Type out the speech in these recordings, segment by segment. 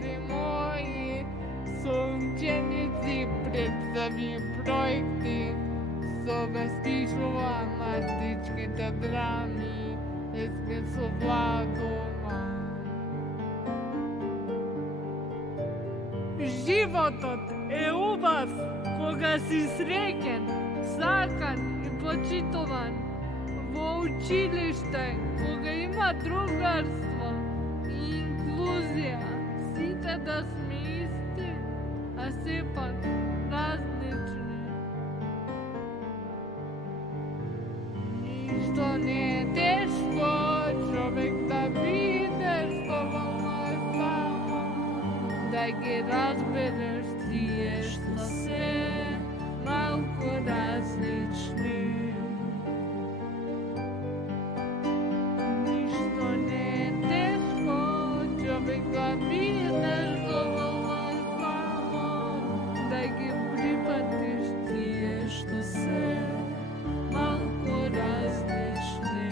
Менtori мои со ученици представи проекти, со вестишува матичките драми, еске со Владова. Животот е убав кога си среќен, сакан и почитуван. Во училиште, кога има другарство и инклузија, сите да сме исти, а сепак различни. Ништо не е тешко, човек да биде што во мој само, да ги разбереш тие што се малку различни. Ништо не е тешко, човек да биде што во мој само, да ги прифатиш тие што се малку различни.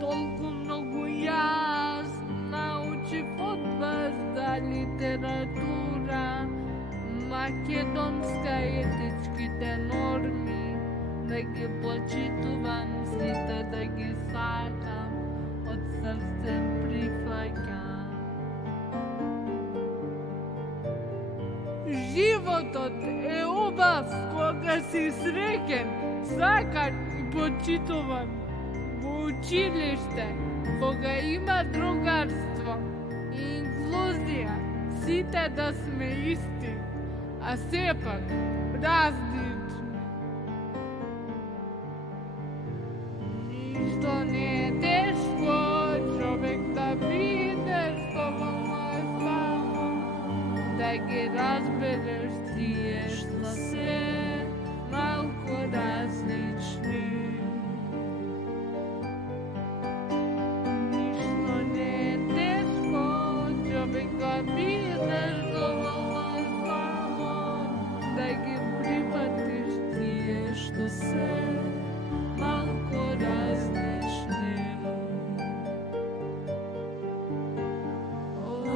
Толку многу јас научив од вас за литература, македонска етичките норми, да ги почитувам сите, да ги сакам, од срце прифаќам. Животот е убав кога си среќен, сакан и почитуван. Во училиште, кога има другарство и инклузија, сите да сме исти, а сепак различни. Ништо не е тешко, човек да биде што во мој само, да ги разбереш тие што се малку различни. Да бидеш што во мој само, да ги прифатиш тие што се малку различни.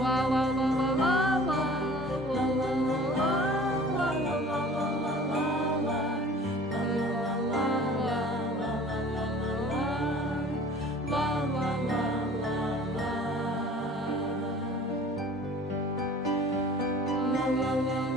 Ла ла ла ла ла ла, ла ла ла ла, ла ла ла ла ла ла, ла ла ла ла ла ла ла ла, ла ла ла.